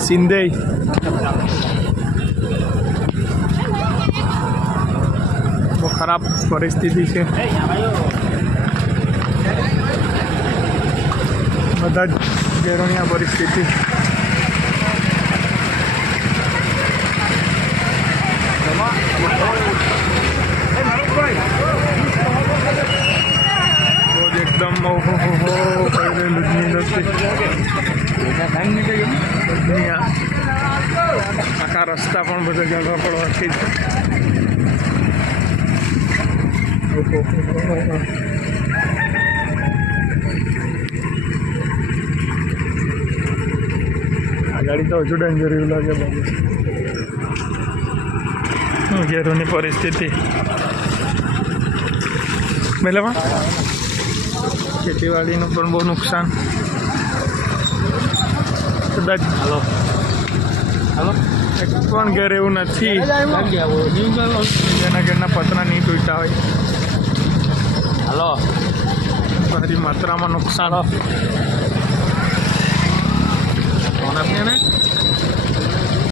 સિંધેઈ બહુ ખરાબ પરિસ્થિતિ છે બધા જ ઘેરોની આ પરિસ્થિતિ રોજ એકદમ ઓહો હો હો કરી રહેલું જ નહીં નથી બધી આ આખા રસ્તા પણ બધા જગા પડવાથી જ ઓહો હો હો હો. આ ગાડી તો હજુ ડેન્જર એવું લાગે બાબુ શું ઘેરોની પરિસ્થિતિ મતલબ ખેતીવાડીનું પણ બહુ નુકસાન કદાચ હાલો. હાલો. પણ ઘરે એવું નથી? જેના ઘરના પતરા નહીં તૂટતા હોય. હાલો. ભારી માત્રામાં નુકસાન.